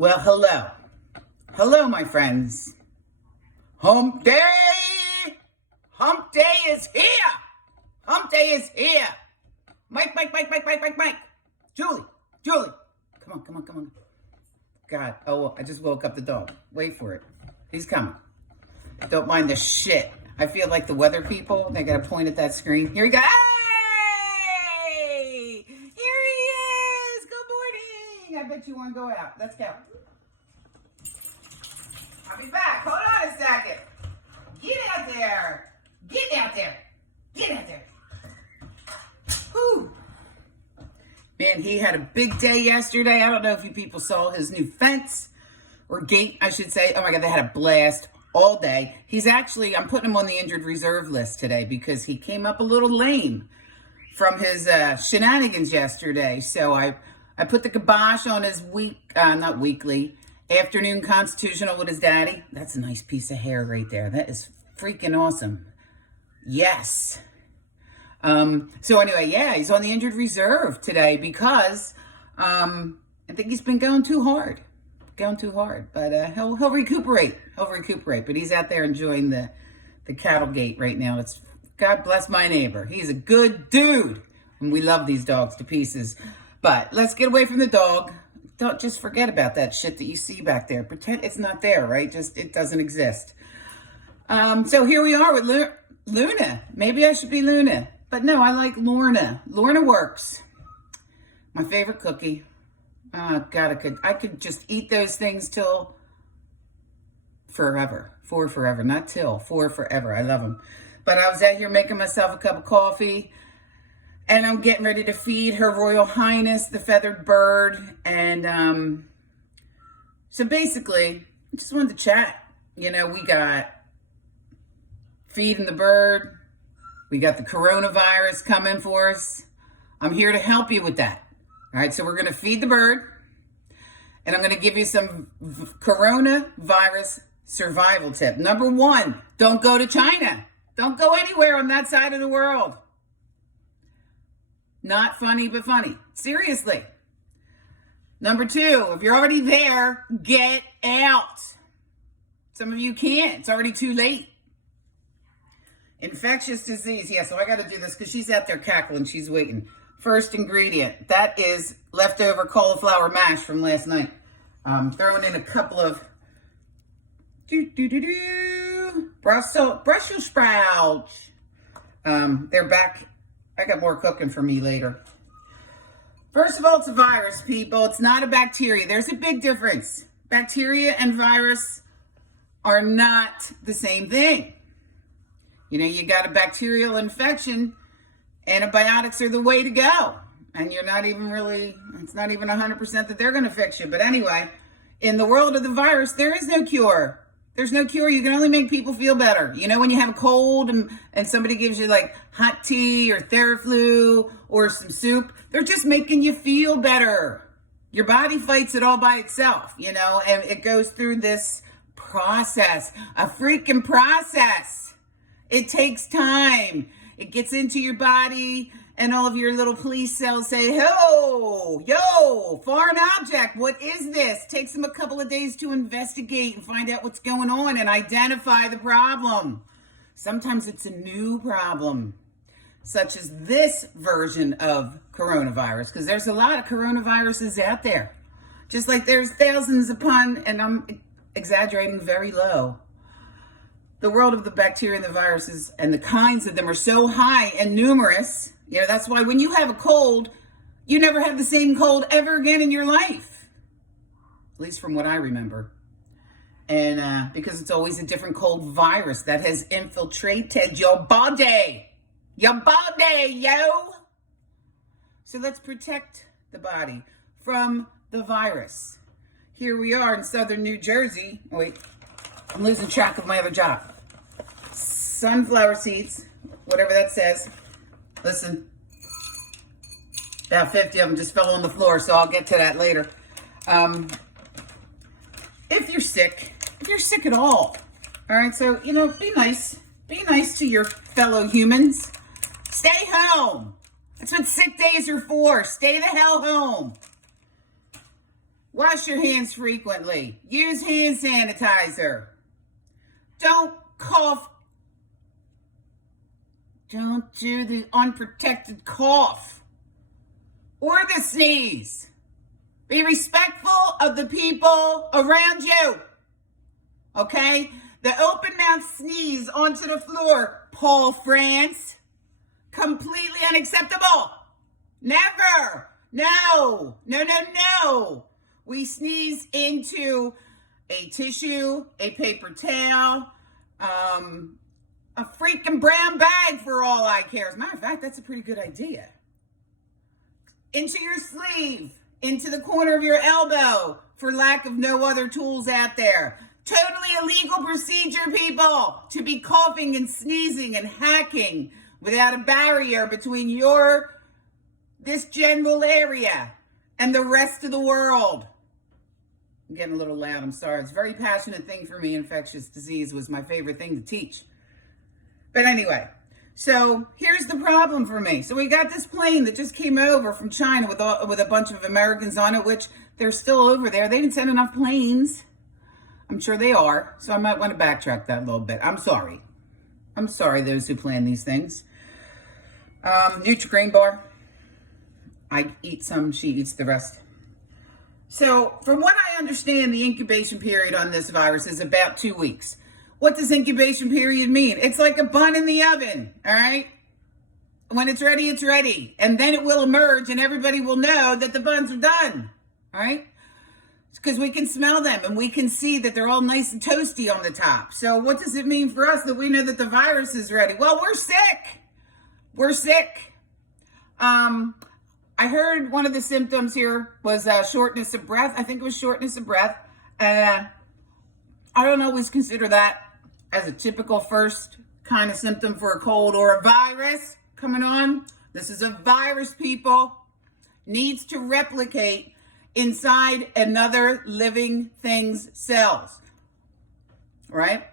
Well, hello. Hello, my friends. Hump day! Hump day is here! Hump day is here! Mike. Julie. Come on. God, I just woke up the dog. Wait for it. He's coming. Don't mind the shit. I feel like the weather people. They got to point at that screen. Here we go. Hey! Here he is! Good morning! I bet you want to go out. Let's go. I'll be back. Hold on a second. Get out there. Whew. Man, he had a big day yesterday. I don't know if you people saw his new fence or gate, I should say. Oh my God, they had a blast all day. I'm putting him on the injured reserve list today because he came up a little lame from his shenanigans yesterday. So I put the kibosh on his afternoon constitutional with his daddy. That's a nice piece of hair right there. That is freaking awesome. Yes. So anyway, yeah, he's on the injured reserve today because I think he's been going too hard. But he'll recuperate. But he's out there enjoying the cattle gate right now. It's God bless my neighbor. He's a good dude, and we love these dogs to pieces. But let's get away from the dog. Don't just forget about that shit that you see back there. Pretend it's not there, right? Just it doesn't exist. So here we are with Luna. Maybe I should be Luna. But no, I like Lorna. Lorna works. My favorite cookie. Oh God, I could just eat those things till forever. For forever. Not till. For forever. I love them. But I was out here making myself a cup of coffee. And I'm getting ready to feed Her Royal Highness, the feathered bird. And so basically, I just wanted to chat. You know, we got feeding the bird. We got the coronavirus coming for us. I'm here to help you with that. All right, so we're going to feed the bird. And I'm going to give you some coronavirus survival tip. Number 1, don't go to China. Don't go anywhere on that side of the world. Not funny, but funny. Seriously. Number 2, if you're already there, get out. Some of you can't. It's already too late. Infectious disease. Yeah, so I got to do this because she's out there cackling. She's waiting. First ingredient. That is leftover cauliflower mash from last night. Throwing in a couple of Brussels sprouts. They're back. I got more cooking for me later. First of all, it's a virus, people. It's not a bacteria. There's a big difference. Bacteria and virus are not the same thing. You know, you got a bacterial infection, antibiotics are the way to go. And it's not even 100% that they're going to fix you. But anyway, in the world of the virus, there is no cure. There's no cure. You can only make people feel better. You know, when you have a cold and somebody gives you like hot tea or Theraflu or some soup, they're just making you feel better. Your body fights it all by itself, you know, and it goes through this process, a freaking process. It takes time. It gets into your body and all of your little police cells say, yo, foreign object, what is this? Takes them a couple of days to investigate and find out what's going on and identify the problem. Sometimes it's a new problem, such as this version of coronavirus, because there's a lot of coronaviruses out there. Just like there's thousands upon, and I'm exaggerating very low. The world of the bacteria and the viruses and the kinds of them are so high and numerous. You know, that's why when you have a cold, you never have the same cold ever again in your life. At least from what I remember. And because it's always a different cold virus that has infiltrated your body. Your body, yo! So let's protect the body from the virus. Here we are in southern New Jersey. Oh, wait, I'm losing track of my other job. Sunflower seeds, whatever that says. Listen, about 50 of them just fell on the floor, so I'll get to that later. If you're sick at all right, so, you know, be nice to your fellow humans. Stay home. That's what sick days are for. Stay the hell home. Wash your hands frequently. Use hand sanitizer. Don't cough. Don't do the unprotected cough or the sneeze. Be respectful of the people around you. Okay? The open mouth sneeze onto the floor, Paul France. Completely unacceptable. Never. No. No, no, no. We sneeze into a tissue, a paper towel, a freaking brown bag for all I care. As a matter of fact, that's a pretty good idea. Into your sleeve, into the corner of your elbow, for lack of no other tools out there. Totally illegal procedure, people, to be coughing and sneezing and hacking without a barrier between this general area and the rest of the world. I'm getting a little loud, I'm sorry. It's a very passionate thing for me. Infectious disease was my favorite thing to teach. But anyway, so here's the problem for me. So we got this plane that just came over from China with a bunch of Americans on it, which they're still over there. They didn't send enough planes. I'm sure they are. So I might want to backtrack that a little bit. I'm sorry. I'm sorry, those who plan these things. Nutri-Grain bar. I eat some, she eats the rest. So from what I understand, the incubation period on this virus is about 2 weeks. What does incubation period mean? It's like a bun in the oven, all right? When it's ready, it's ready. And then it will emerge and everybody will know that the buns are done, all right? Because we can smell them and we can see that they're all nice and toasty on the top. So what does it mean for us that we know that the virus is ready? Well, we're sick. We're sick. I heard one of the symptoms here was shortness of breath. I think it was shortness of breath. I don't always consider that as a typical first kind of symptom for a cold or a virus coming on. This is a virus, people. Needs to replicate inside another living thing's cells. Right?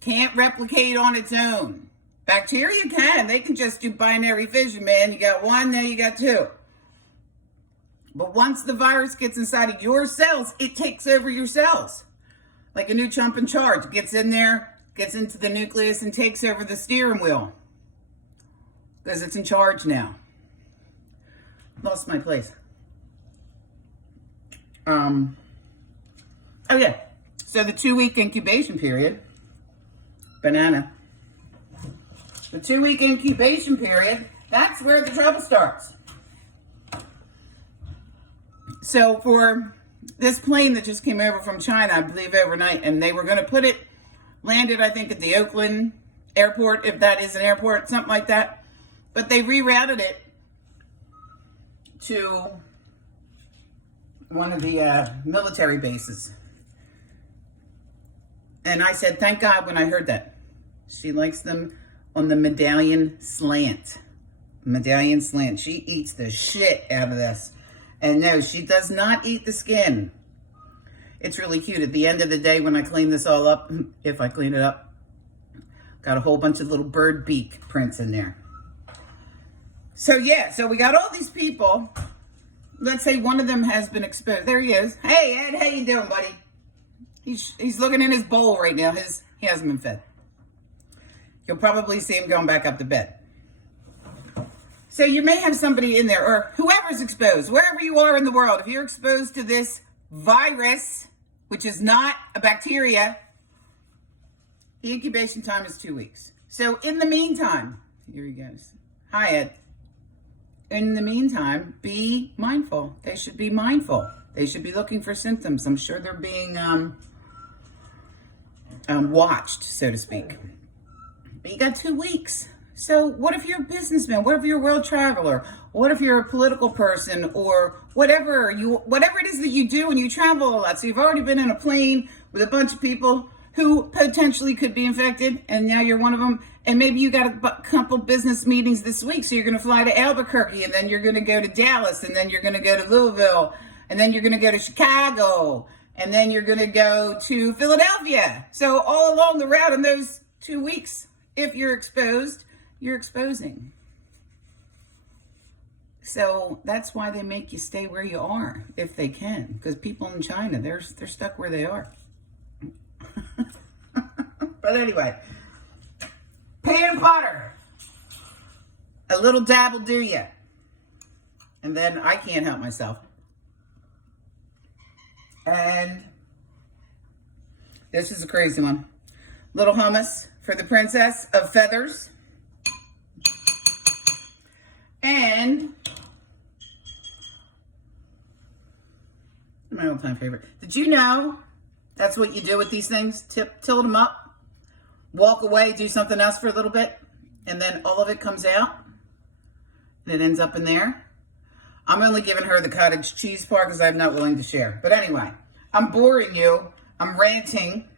Can't replicate on its own. Bacteria can. They can just do binary fission, man. You got one, then you got two. But once the virus gets inside of your cells, it takes over your cells. Like a new chump in charge. Gets in there, gets into the nucleus, and takes over the steering wheel. Because it's in charge now. Lost my place. Okay. So the 2-week incubation period. Banana. The 2-week incubation period, that's where the trouble starts. So for this plane that just came over from China, I believe overnight, and they were going to landed, I think, at the Oakland airport, if that is an airport, something like that. But they rerouted it to one of the military bases. And I said, thank God when I heard that. She likes them on the medallion slant. Medallion slant. She eats the shit out of this. And no, she does not eat the skin. It's really cute. At the end of the day, when I clean this all up, if I clean it up, got a whole bunch of little bird beak prints in there. So yeah, so we got all these people. Let's say one of them has been exposed. There he is. Hey, Ed, how you doing, buddy? He's looking in his bowl right now. He hasn't been fed. You'll probably see him going back up to bed. So you may have somebody in there, or whoever's exposed, wherever you are in the world, if you're exposed to this virus, which is not a bacteria, the incubation time is 2 weeks. So in the meantime, here he goes. Hi, Ed. In the meantime, be mindful. They should be mindful. They should be looking for symptoms. I'm sure they're being watched, so to speak. But you got 2 weeks. So what if you're a businessman? What if you're a world traveler? What if you're a political person, or whatever it is that you do and you travel a lot? So you've already been in a plane with a bunch of people who potentially could be infected, and now you're one of them. And maybe you got a couple business meetings this week, so you're going to fly to Albuquerque, and then you're going to go to Dallas, and then you're going to go to Louisville, and then you're going to go to Chicago, and then you're going to go to Philadelphia. So all along the route in those 2 weeks, if you're exposed, you're exposing. So that's why they make you stay where you are if they can, because people in China, they're stuck where they are. But anyway, peanut butter. A little dab will do ya. And then I can't help myself. And this is a crazy one. Little hummus for the princess of feathers. And my all-time favorite. Did you know that's what you do with these things? Tilt them up, walk away, do something else for a little bit, and then all of it comes out, and it ends up in there. I'm only giving her the cottage cheese part because I'm not willing to share. But anyway, I'm boring you. I'm ranting.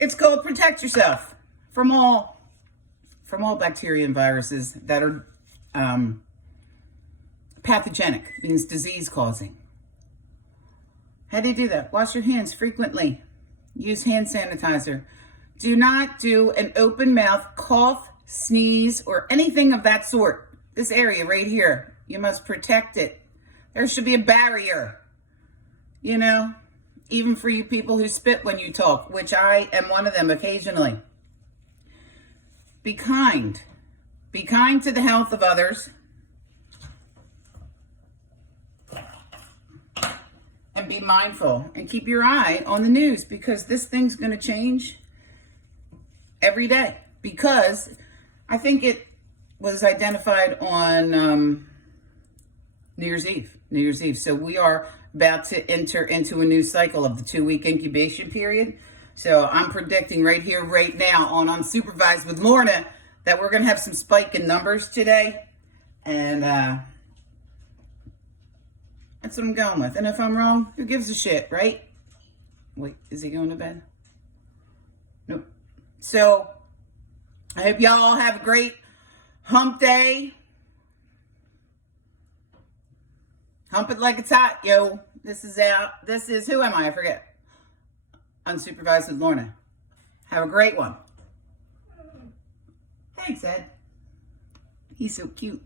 It's called Protect Yourself from all bacteria and viruses that are pathogenic, means disease-causing. How do you do that? Wash your hands frequently. Use hand sanitizer. Do not do an open mouth cough, sneeze, or anything of that sort. This area right here, you must protect it. There should be a barrier, you know, even for you people who spit when you talk, which I am one of them occasionally. Be kind. Be kind to the health of others. And be mindful and keep your eye on the news, because this thing's going to change every day. Because I think it was identified on New Year's Eve. So we are about to enter into a new cycle of the 2-week incubation period. So I'm predicting right here, right now on Unsupervised with Lorna that we're going to have some spike in numbers today. And that's what I'm going with. And if I'm wrong, who gives a shit, right? Wait, is he going to bed? Nope. So I hope y'all have a great hump day. Hump it like it's hot, yo. This is out. This is, who am I? I forget. Unsupervised with Lorna. Have a great one. Thanks, Ed. He's so cute.